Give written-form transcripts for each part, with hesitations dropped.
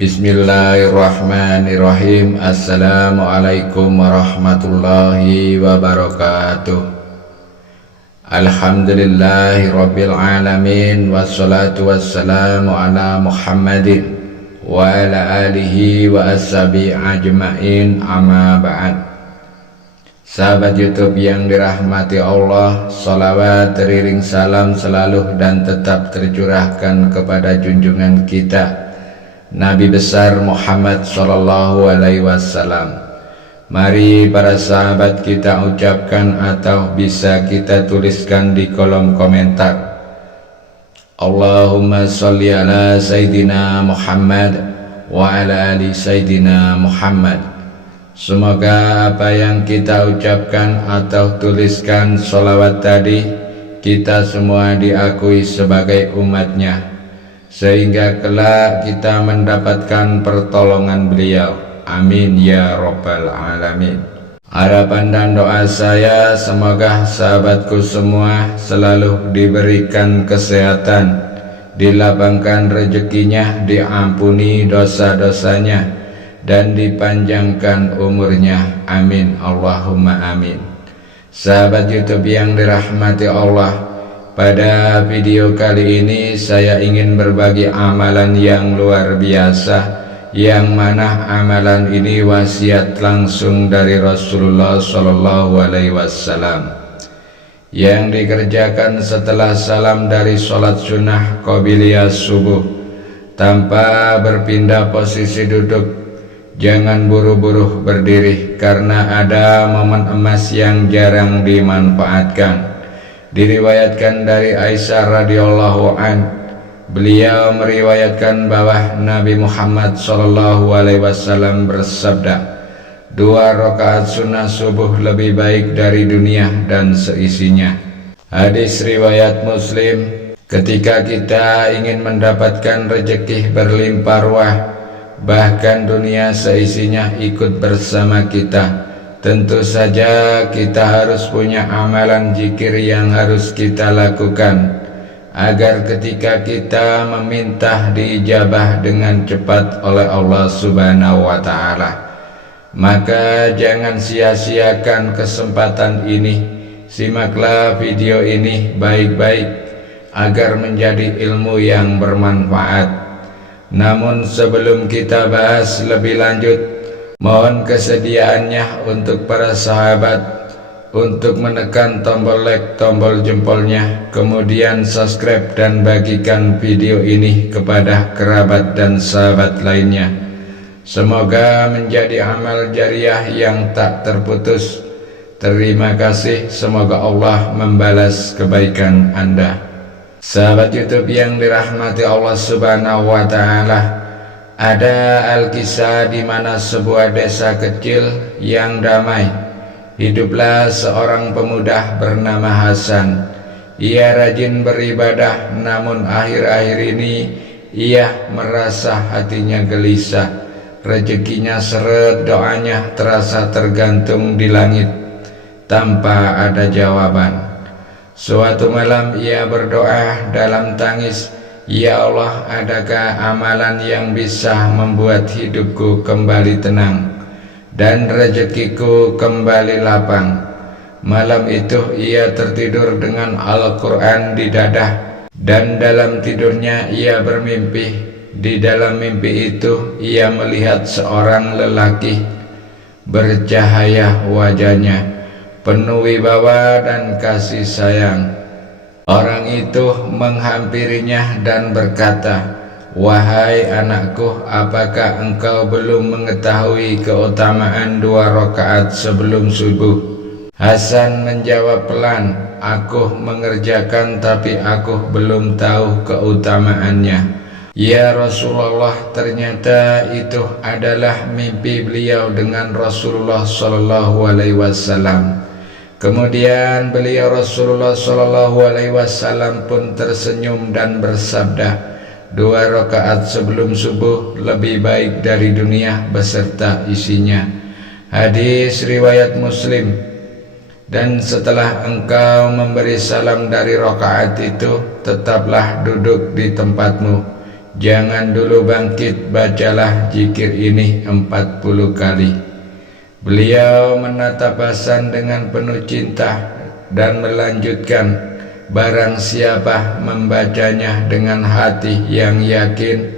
Bismillahirrahmanirrahim. Assalamualaikum warahmatullahi wabarakatuh. Alhamdulillahi rabbil alamin. Wassalatu wassalamu ala Muhammadin wa ala alihi wa ashabi ajma'in, amma ba'd. Sahabat YouTube yang dirahmati Allah, salawat teriring salam selalu dan tetap tercurahkan kepada junjungan kita Nabi besar Muhammad sallallahu alaihi wasallam. Mari para sahabat kita ucapkan atau bisa kita tuliskan di kolom komentar, Allahumma sholli ala Sayyidina Muhammad wa ala ali Sayyidina Muhammad. Semoga apa yang kita ucapkan atau tuliskan sholawat tadi, kita semua diakui sebagai umatnya, sehingga kelak kita mendapatkan pertolongan beliau. Amin ya rabbal alamin. Harapan dan doa saya, semoga sahabatku semua selalu diberikan kesehatan, dilapangkan rezekinya, diampuni dosa-dosanya, dan dipanjangkan umurnya. Amin Allahumma amin. Sahabat YouTube yang dirahmati Allah, pada video kali ini saya ingin berbagi amalan yang luar biasa, yang mana amalan ini wasiat langsung dari Rasulullah Shallallahu Alaihi Wasallam, yang dikerjakan setelah salam dari sholat sunnah qobliyah subuh tanpa berpindah posisi duduk. Jangan buru-buru berdiri, karena ada momen emas yang jarang dimanfaatkan. Diriwayatkan dari Aisyah radhiyallahu an, beliau meriwayatkan bahwa Nabi Muhammad sallallahu alaihi wasallam bersabda, 2 rakaat sunnah subuh lebih baik dari dunia dan seisinya. Hadis riwayat Muslim. Ketika kita ingin mendapatkan rezeki berlimpah ruah, bahkan dunia seisinya ikut bersama kita, tentu saja kita harus punya amalan zikir yang harus kita lakukan, agar ketika kita meminta diijabah dengan cepat oleh Allah Subhanahu wa Ta'ala. Maka jangan sia-siakan kesempatan ini. Simaklah video ini baik-baik agar menjadi ilmu yang bermanfaat. Namun sebelum kita bahas lebih lanjut, mohon kesediaannya untuk para sahabat untuk menekan tombol like, tombol jempolnya, kemudian subscribe dan bagikan video ini kepada kerabat dan sahabat lainnya. Semoga menjadi amal jariah yang tak terputus. Terima kasih, semoga Allah membalas kebaikan Anda. Sahabat YouTube yang dirahmati Allah Subhanahu wa Ta'ala, ada Alkisah di mana sebuah desa kecil yang damai hiduplah seorang pemuda bernama Hasan. Ia rajin beribadah, namun akhir-akhir ini ia merasa hatinya gelisah. Rezekinya seret, doanya terasa tergantung di langit tanpa ada jawaban. Suatu malam ia berdoa dalam tangis, Ya Allah, adakah amalan yang bisa membuat hidupku kembali tenang dan rezekiku kembali lapang? Malam itu ia tertidur dengan Al-Quran di dadah, dan dalam tidurnya ia bermimpi. Di dalam mimpi itu ia melihat seorang lelaki, bercahaya wajahnya, penuh wibawa dan kasih sayang. Orang itu menghampirinya dan berkata, Wahai anakku, apakah engkau belum mengetahui keutamaan 2 rakaat sebelum subuh? Hasan menjawab pelan, Aku mengerjakan tapi aku belum tahu keutamaannya. Ya Rasulullah, ternyata itu adalah mimpi beliau dengan Rasulullah Sallallahu Alaihi Wasallam. Kemudian beliau Rasulullah Sallallahu Alaihi Wasallam pun tersenyum dan bersabda, 2 rakaat sebelum subuh lebih baik dari dunia beserta isinya. Hadis riwayat Muslim. Dan setelah engkau memberi salam dari rakaat itu, tetaplah duduk di tempatmu, jangan dulu bangkit, bacalah zikir ini 40 kali. Beliau menatap Hasan dengan penuh cinta dan melanjutkan, barang siapa membacanya dengan hati yang yakin,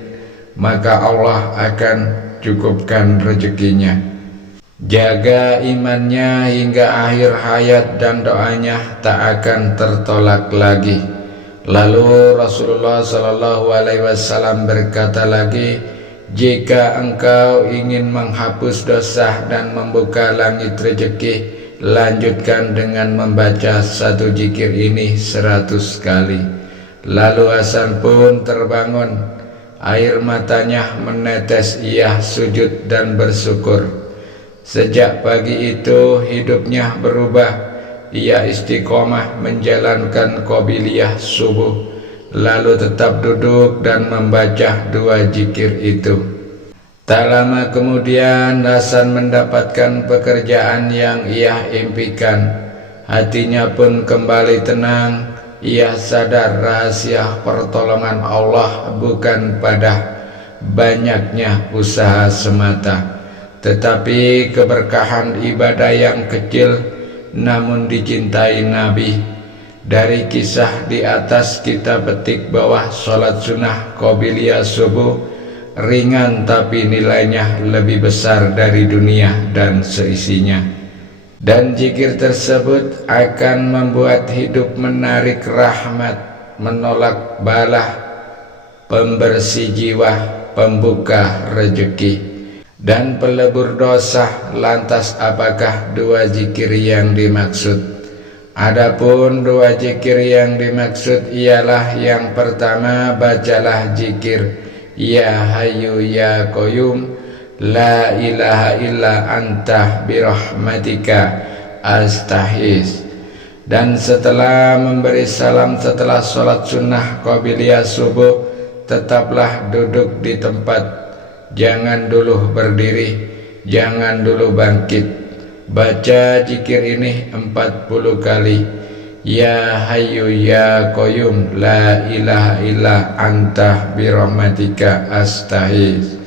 maka Allah akan cukupkan rezekinya. Jaga imannya hingga akhir hayat dan doanya tak akan tertolak lagi. Lalu Rasulullah SAW berkata lagi, jika engkau ingin menghapus dosa dan membuka langit rezeki, lanjutkan dengan membaca satu zikir ini 100 kali. Lalu Hasan pun terbangun, air matanya menetes, ia sujud dan bersyukur. Sejak pagi itu hidupnya berubah, ia istiqomah menjalankan qobliyah subuh, lalu tetap duduk dan membaca 2 zikir itu. Tak lama kemudian Hasan mendapatkan pekerjaan yang ia impikan. Hatinya pun kembali tenang. Ia sadar rahasia pertolongan Allah bukan pada banyaknya usaha semata, tetapi keberkahan ibadah yang kecil namun dicintai Nabi. Dari kisah di atas kita petik bahwa sholat sunnah qobliyah subuh ringan tapi nilainya lebih besar dari dunia dan seisinya. Dan zikir tersebut akan membuat hidup menarik rahmat, menolak bala, pembersih jiwa, pembuka rezeki, dan pelebur dosa. Lantas apakah 2 zikir yang dimaksud? Adapun 2 zikir yang dimaksud ialah, yang pertama, bacalah zikir Ya Hayyu Ya Qayyum La ilaha illa anta birahmatika astaghis. Dan setelah memberi salam setelah sholat sunnah qobliyah subuh, tetaplah duduk di tempat, jangan dulu berdiri, jangan dulu bangkit. Baca zikir ini 40 kali. Ya Hayyu Ya Qayyum La ilaha illa anta birahmatika astaghis.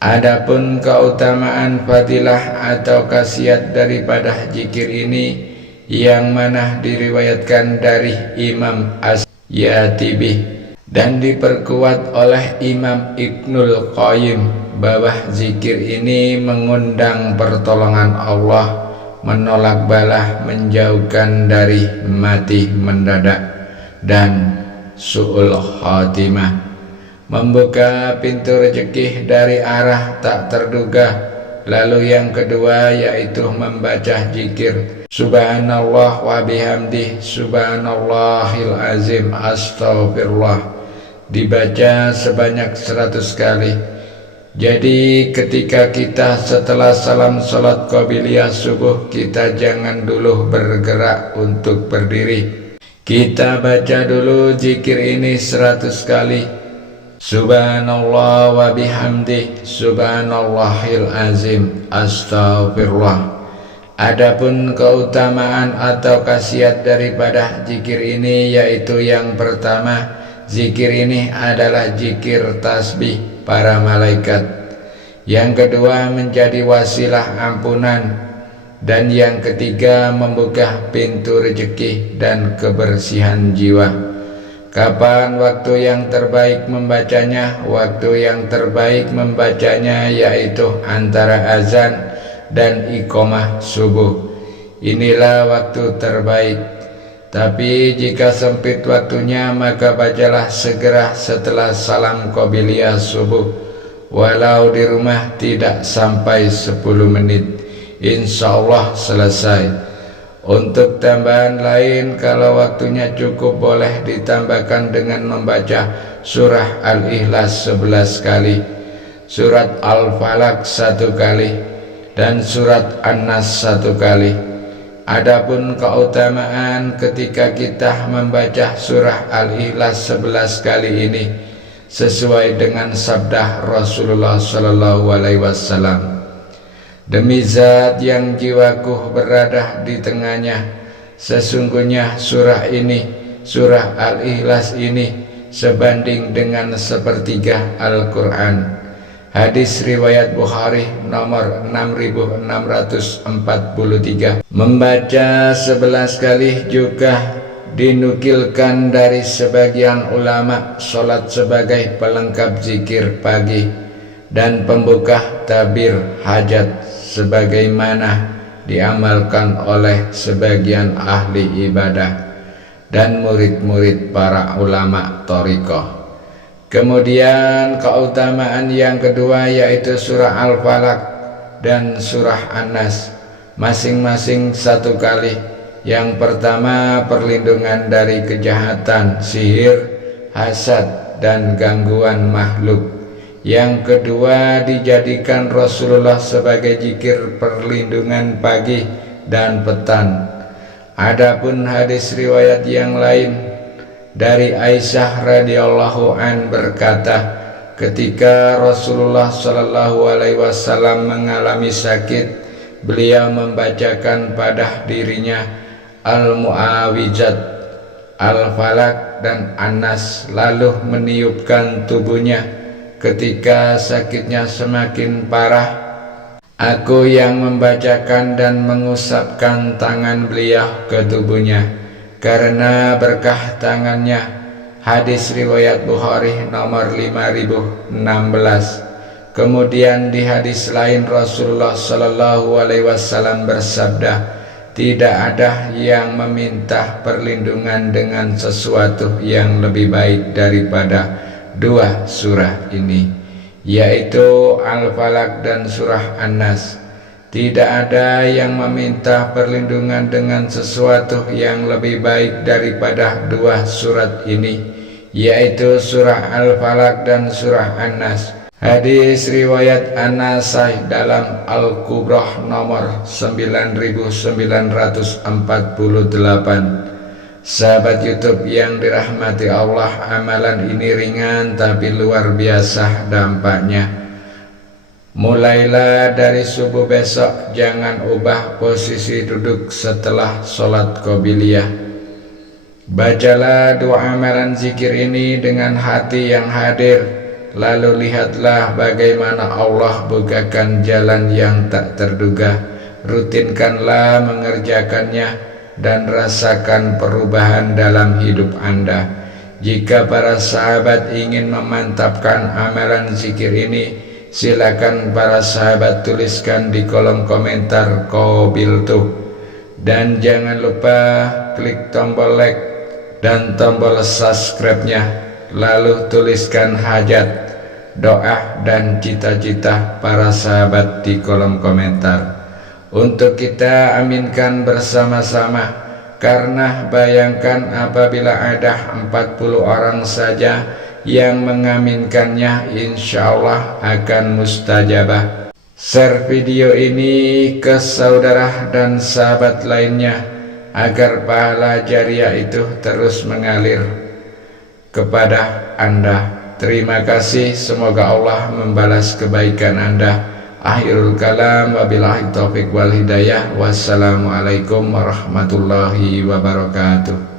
Adapun keutamaan, fadilah atau khasiat daripada zikir ini, yang mana diriwayatkan dari Imam As-Yatibi dan diperkuat oleh Imam Ibnul Qayyim, bahwa zikir ini mengundang pertolongan Allah, menolak bala, menjauhkan dari mati mendadak dan su'ul khatimah, membuka pintu rezeki dari arah tak terduga. Lalu yang kedua yaitu membaca zikir Subhanallah wa bihamdih Subhanallahil azim astaghfirullah, dibaca sebanyak 100 kali. Jadi ketika kita setelah salam sholat qobliyah subuh, kita jangan dulu bergerak untuk berdiri. Kita baca dulu zikir ini 100 kali. Subhanallah wa bihamdih Subhanallahil azim astaghfirullah. Adapun keutamaan atau khasiat daripada zikir ini yaitu, yang pertama, zikir ini adalah zikir tasbih para malaikat. Yang kedua, menjadi wasilah ampunan. Dan yang ketiga, membuka pintu rezeki dan kebersihan jiwa. Kapan waktu yang terbaik membacanya? Waktu yang terbaik membacanya yaitu antara azan dan iqamah subuh. Inilah waktu terbaik. Tapi jika sempit waktunya, maka bacalah segera setelah salam qobliyah subuh. Walau di rumah tidak sampai 10 menit, insya Allah selesai. Untuk tambahan lain, kalau waktunya cukup, boleh ditambahkan dengan membaca surah Al-Ikhlas 11 kali, surat Al-Falaq 1 kali, dan surat An-Nas 1 kali. Adapun keutamaan ketika kita membaca surah Al-Ikhlas 11 kali ini, sesuai dengan sabda Rasulullah SAW, demi zat yang jiwaku berada di tengahnya, sesungguhnya surah ini, surah Al-Ikhlas ini, sebanding dengan sepertiga Al-Quran. Hadis riwayat Bukhari nomor 6643. Membaca 11 kali juga dinukilkan dari sebagian ulama sholat sebagai pelengkap zikir pagi dan pembuka tabir hajat, sebagaimana diamalkan oleh sebagian ahli ibadah dan murid-murid para ulama thariqah. Kemudian keutamaan yang kedua yaitu surah Al-Falaq dan surah An-Nas, masing-masing 1 kali. Yang pertama perlindungan dari kejahatan, sihir, hasad, dan gangguan makhluk. Yang kedua dijadikan Rasulullah sebagai zikir perlindungan pagi dan petang. Adapun hadis riwayat yang lain dari Aisyah radhiyallahu an berkata, ketika Rasulullah shallallahu alaihi wasallam mengalami sakit, beliau membacakan pada dirinya Al-Mu'awizat, Al-Falaq dan An-Nas, lalu meniupkan tubuhnya. Ketika sakitnya semakin parah, aku yang membacakan dan mengusapkan tangan beliau ke tubuhnya karena berkah tangannya. Hadis riwayat Bukhari nomor 5016. Kemudian di hadis lain Rasulullah Shallallahu Alaihi Wasallam bersabda, tidak ada yang meminta perlindungan dengan sesuatu yang lebih baik daripada 2 surah ini, yaitu Al-Falaq dan surah An-Nas. Tidak ada yang meminta perlindungan dengan sesuatu yang lebih baik daripada 2 surat ini, yaitu surah Al-Falaq dan surah An-Nas. Hadis riwayat An-Nasai dalam Al-Kubrah nomor 9948. Sahabat YouTube yang dirahmati Allah, amalan ini ringan tapi luar biasa dampaknya. Mulailah dari subuh besok, jangan ubah posisi duduk setelah sholat qobliyah. Bacalah doa amalan zikir ini dengan hati yang hadir, lalu lihatlah bagaimana Allah bukakan jalan yang tak terduga. Rutinkanlah mengerjakannya dan rasakan perubahan dalam hidup Anda. Jika para sahabat ingin memantapkan amalan zikir ini, silakan para sahabat tuliskan di kolom komentar qabiltu, dan jangan lupa klik tombol like dan tombol subscribe-nya, lalu tuliskan hajat, doa, dan cita-cita para sahabat di kolom komentar untuk kita aminkan bersama-sama. Karena bayangkan apabila ada 40 orang saja yang mengaminkannya, insya Allah akan mustajabah. Share video ini ke saudara dan sahabat lainnya agar pahala jariah itu terus mengalir kepada Anda. Terima kasih, semoga Allah membalas kebaikan Anda. Akhirul kalam, wabillahi taufiq wal hidayah. Wassalamualaikum warahmatullahi wabarakatuh.